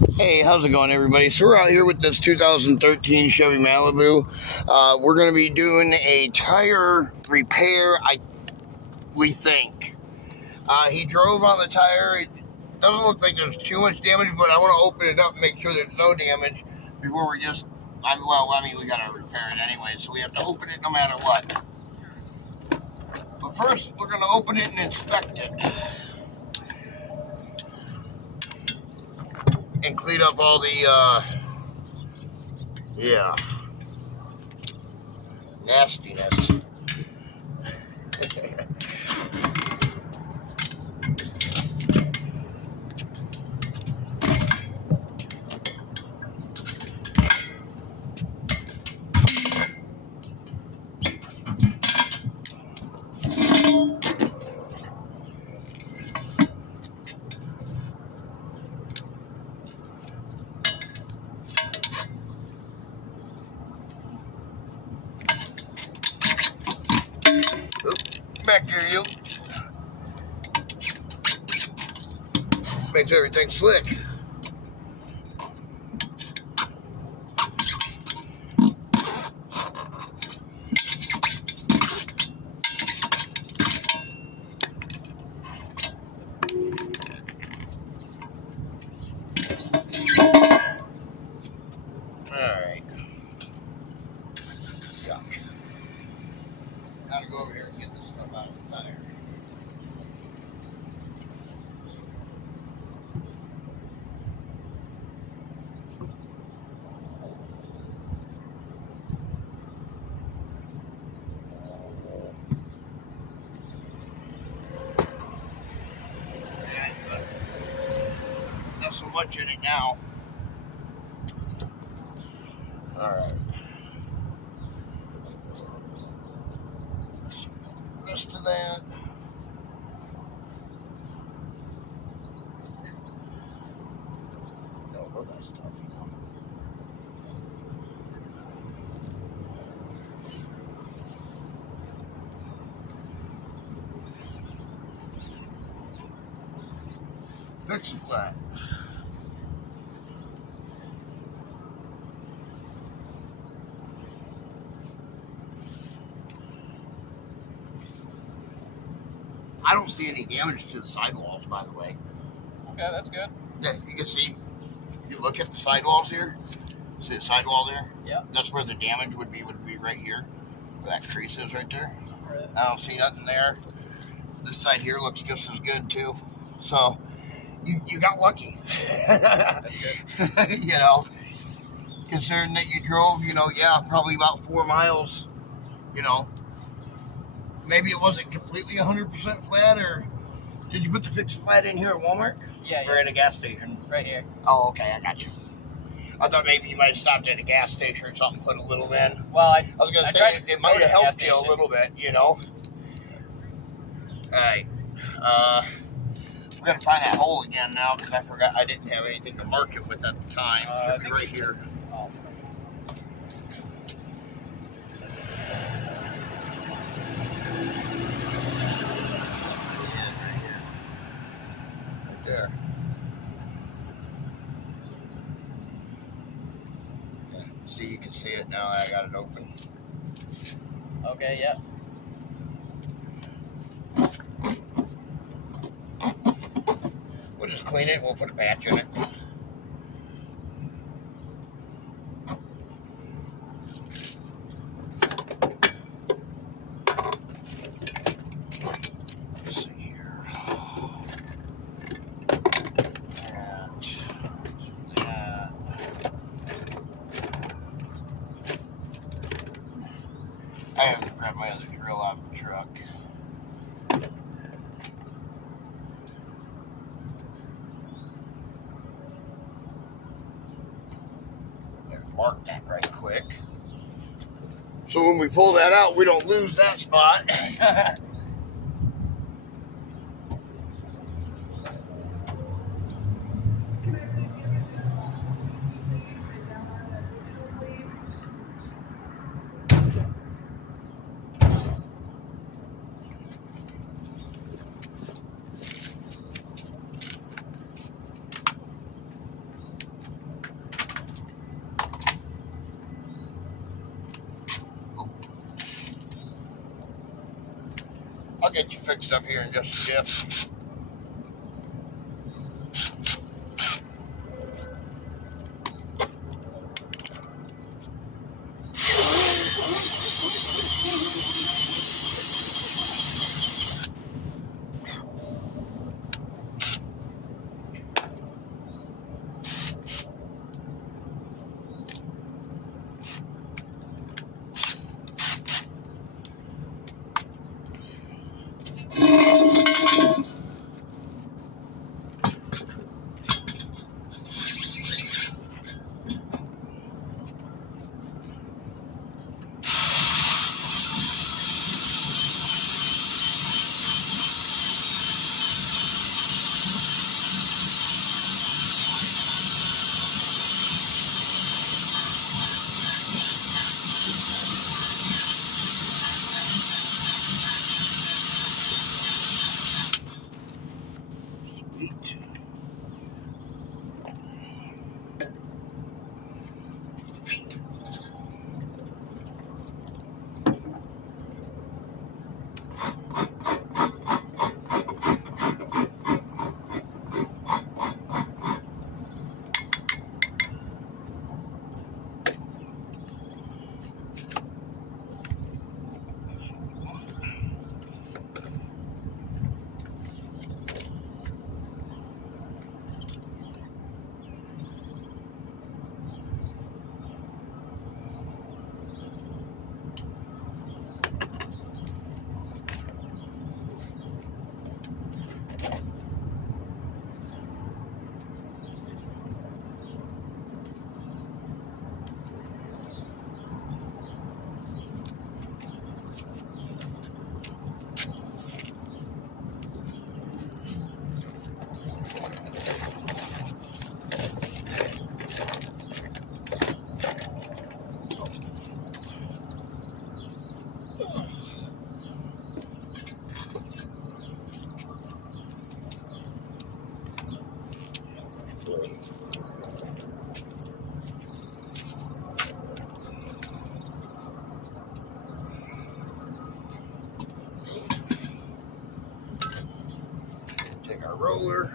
Hey, how's it going, everybody? So we're out here with this 2013 Chevy Malibu. We're going to be doing a tire repair, we think. He drove on the tire. It doesn't look like there's too much damage, but I want to open it up and make sure there's no damage before we just, we got to repair it anyway, so we have to open it no matter what. But first, we're going to open it and inspect it. And clean up all the, nastiness. Back here, you. Make sure everything's slick. Alright. Yuck. Gotta go over here and get this stuff out of the tire. Not so much in it now. Alright. Rest of that. Don't know that stuff, you know. Fix it flat. I don't see any damage to the sidewalls, by the way. Okay, that's good. Yeah, you can see. You look at the sidewalls here. See the sidewall there? Yeah. That's where the damage would be right here. Where that crease is right there. Right. I don't see nothing there. This side here looks just as good too. So you got lucky. That's good. You know, considering that you drove, probably about 4 miles, maybe it wasn't completely 100% flat, or did you put the fixed flat in here at Walmart? Yeah. Or at a gas station? Right here. Oh, okay, I got you. I thought maybe you might have stopped at a gas station or something, put a little in. Well, I was going to say, it might have helped you a little bit, Alright. We got to find that hole again now, because I forgot I didn't have anything to mark it with at the time. It's right here. Oh. Right there. Yeah, see, you can see it now. I got it open. Okay, yeah. We'll just clean it. We'll put a patch in it. Let's see here. That. I have to grab my other drill out of the truck. Mark that right quick. So when we pull that out, we don't lose that spot. I'll get you fixed up here in just a jiff. Take our roller.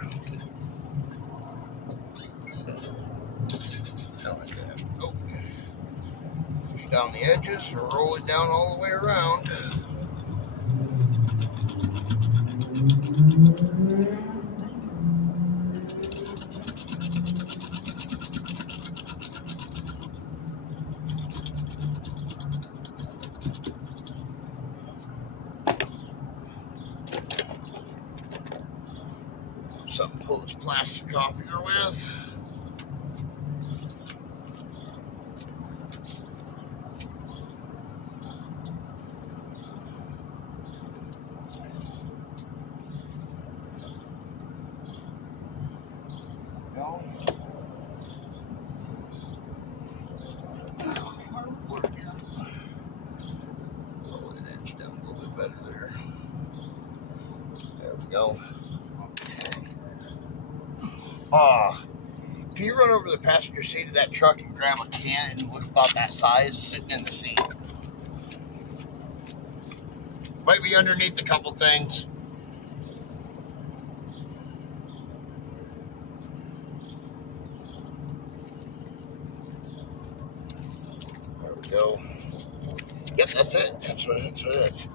Oh. Push down the edges and roll it down all the way around. Something to pull this plastic off here with. No. Roll it edge down a little bit better there. There we go. Can you run over to the passenger seat of that truck and grab a can and look about that size sitting in the seat? Might be underneath a couple things. There we go. Yep, that's it. That's what it is.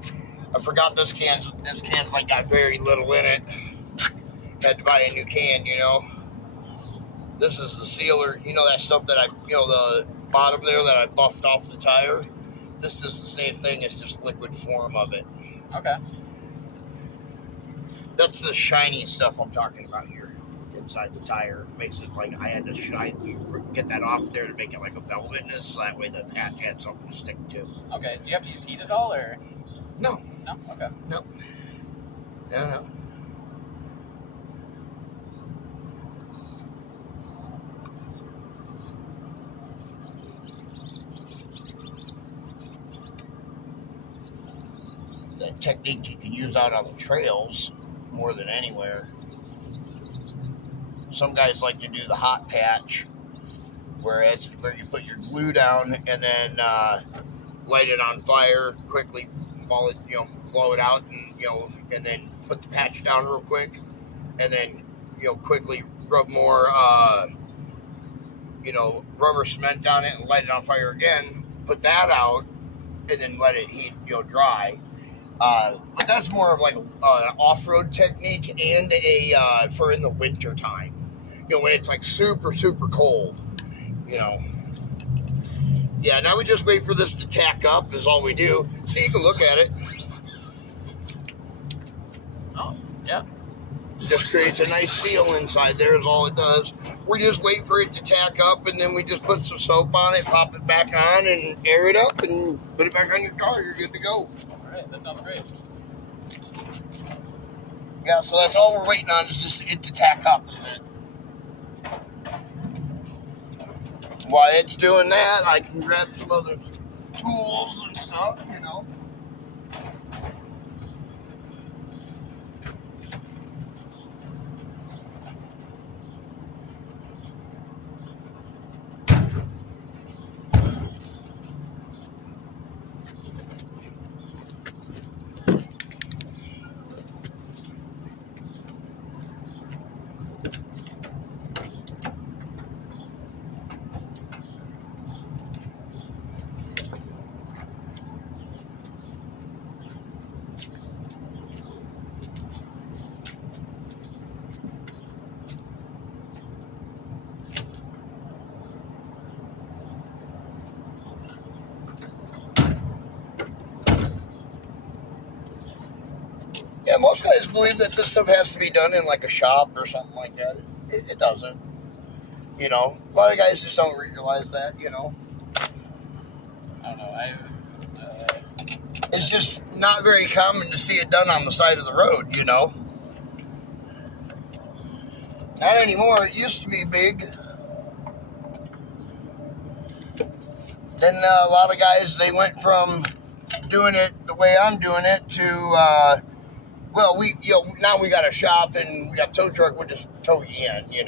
I forgot this can's like got very little in it. Had to buy a new can, you know. This is the sealer, you know, that stuff that the bottom there that I buffed off the tire. This is the same thing, it's just liquid form of it. Okay. That's the shiny stuff I'm talking about here inside the tire. It makes it like I had to get that off there to make it like a velvetness, so that way the patch had something to stick to. Okay. Do you have to use heat at all, or? No. No? Okay. No. No. That technique you can use out on the trails more than anywhere. Some guys like to do the hot patch, where you put your glue down and then light it on fire quickly, while it, blow it out, and and then put the patch down real quick, and then quickly rub more rubber cement on it and light it on fire again. Put that out, and then let it heat dry. But that's more of like an off-road technique and for in the winter time. When it's like super, super cold. Yeah, now we just wait for this to tack up is all we do. So you can look at it. Oh, yeah. Just creates a nice seal inside there is all it does. We just wait for it to tack up, and then we just put some soap on it, pop it back on, and air it up, and put it back on your car. You're good to go. All right, that sounds great. Yeah, so that's all we're waiting on is just it to tack up, isn't it? While it's doing that, I can grab some other tools and stuff, Yeah, most guys believe that this stuff has to be done in like a shop or something like that. It doesn't. A lot of guys just don't realize that, I don't know. It's just not very common to see it done on the side of the road, Not anymore. It used to be big. Then a lot of guys, they went from doing it the way I'm doing it to, now we got a shop and we got a tow truck. We'll just tow you in,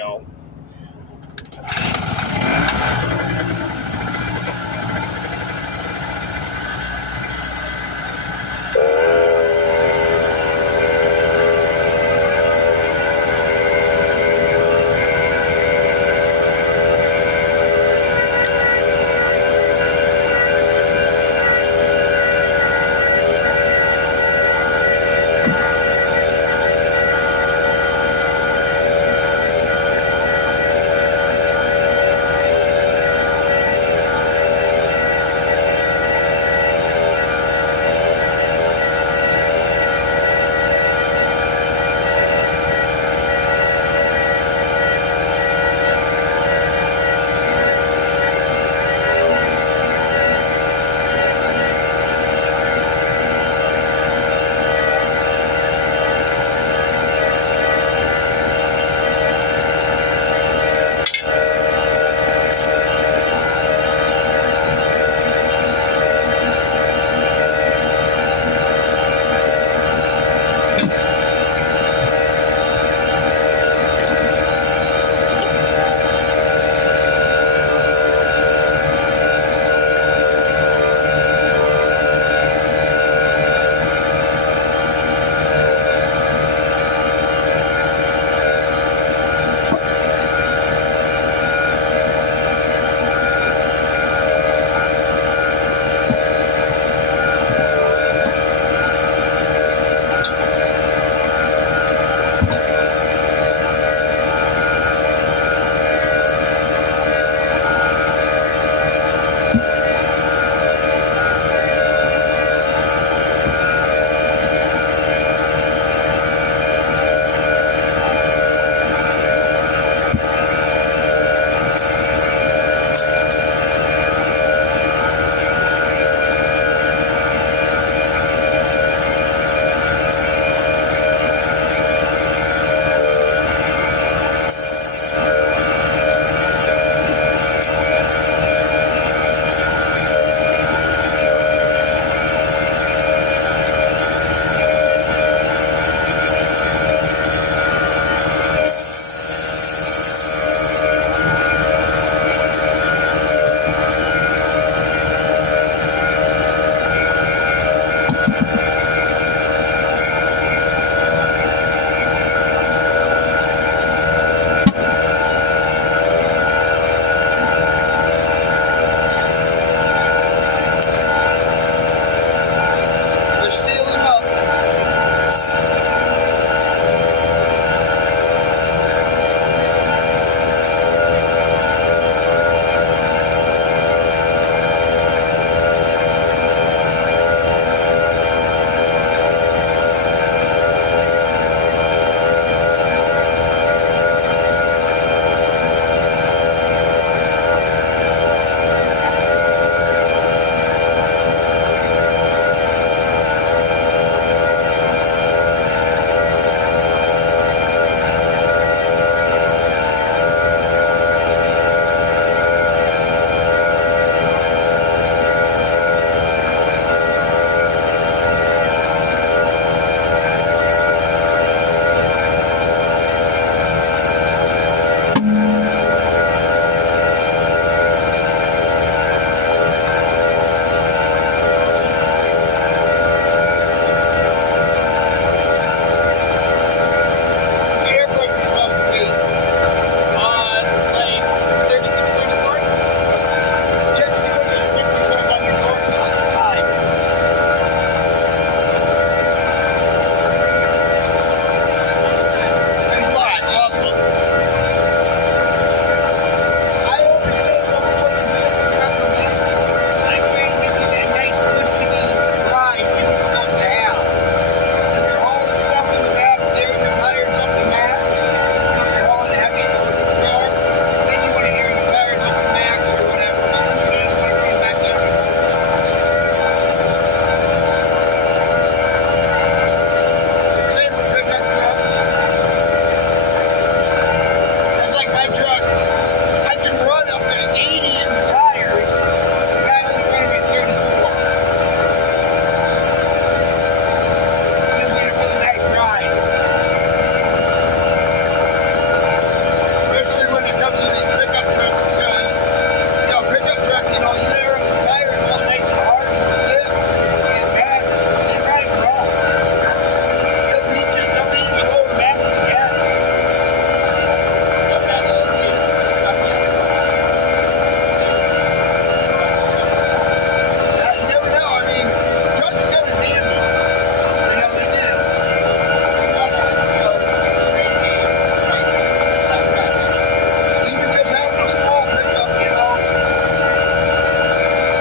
just having a small pickup, you know.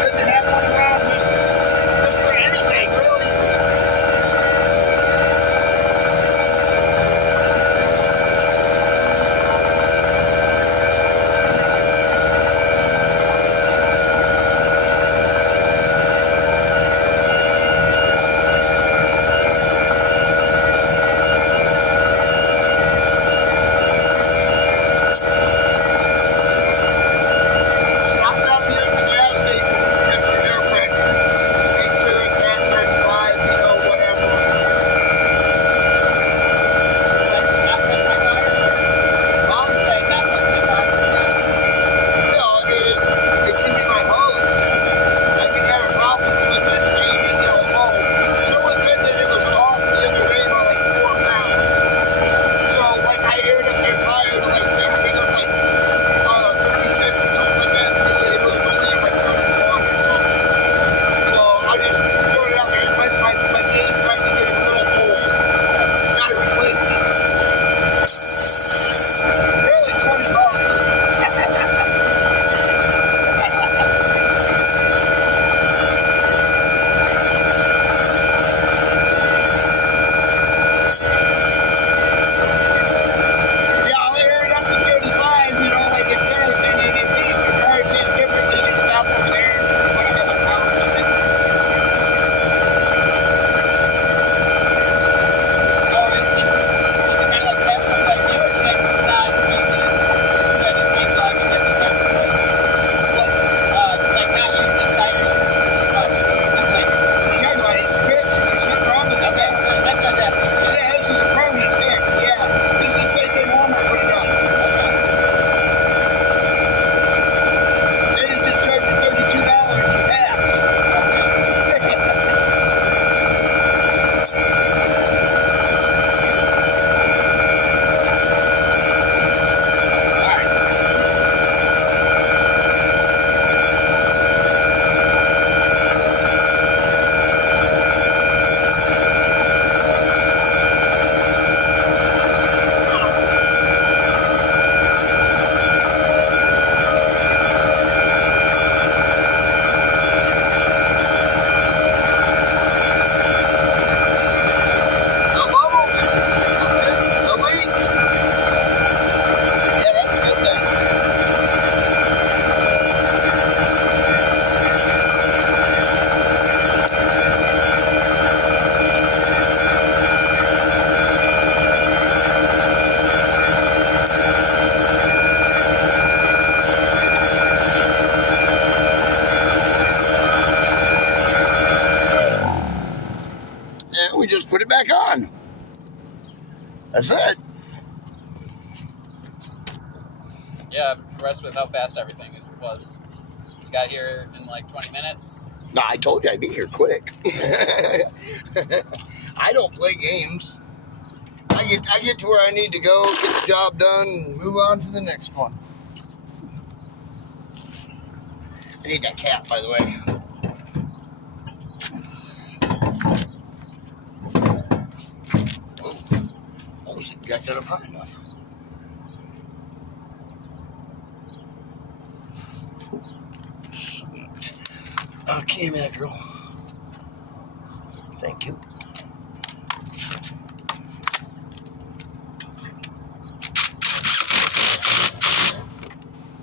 Didn't have one around just for anything, really. Stop down here at the gas station, check your air pressure. Make sure it's at 35, you know, whatever. Huh? No, I mean, it can be my hose. I can have a problem with it saying, you know, oh, someone said that it was off the other day by like 4 pounds. So, like, I aired up their tire to like, I think it was like 36 or something like that. It was only at like 31 or something. So, I just threw it out there. My gauge started getting a little old. Gotta replace it. Really, $20. Yeah, I'll air it up to 35, you know, like it says, and then if the car says differently, you stop over there, whatever the pound is it. The headlight's fixed, there's nothing wrong with it. Yeah, this is a permanent fix, yeah. This is like they Walmart put it up. They just charge you $32 in tax. Alright. No bubbles. No leaks. Yeah, that's a good thing. And we just put it back on. That's it. Yeah, I'm impressed with how fast everything was. We got here in like 20 minutes. No, I told you I'd be here quick. I don't play games. I get to where I need to go, get the job done, and move on to the next one. I need that cap, by the way. Oh, almost didn't jack that up high enough. Sweet. Okay, man, girl. Thank you.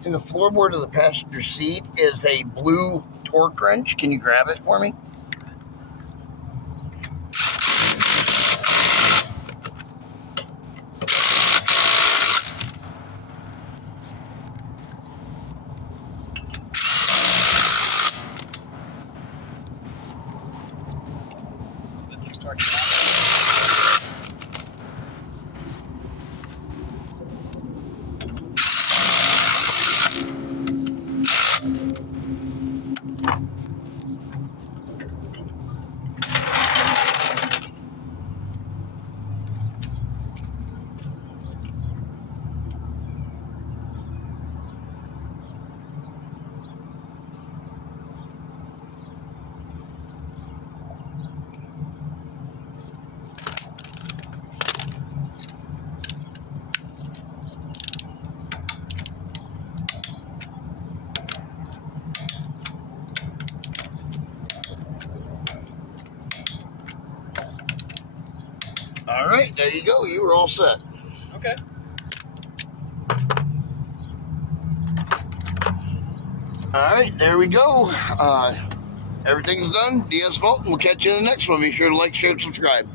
In the floorboard of the passenger seat is a blue torque wrench. Can you grab it for me? This looks torquey. All right, there you go. You were all set. Okay. All right, there we go. Everything's done. DS Vault, and we'll catch you in the next one. Be sure to like, share, and subscribe.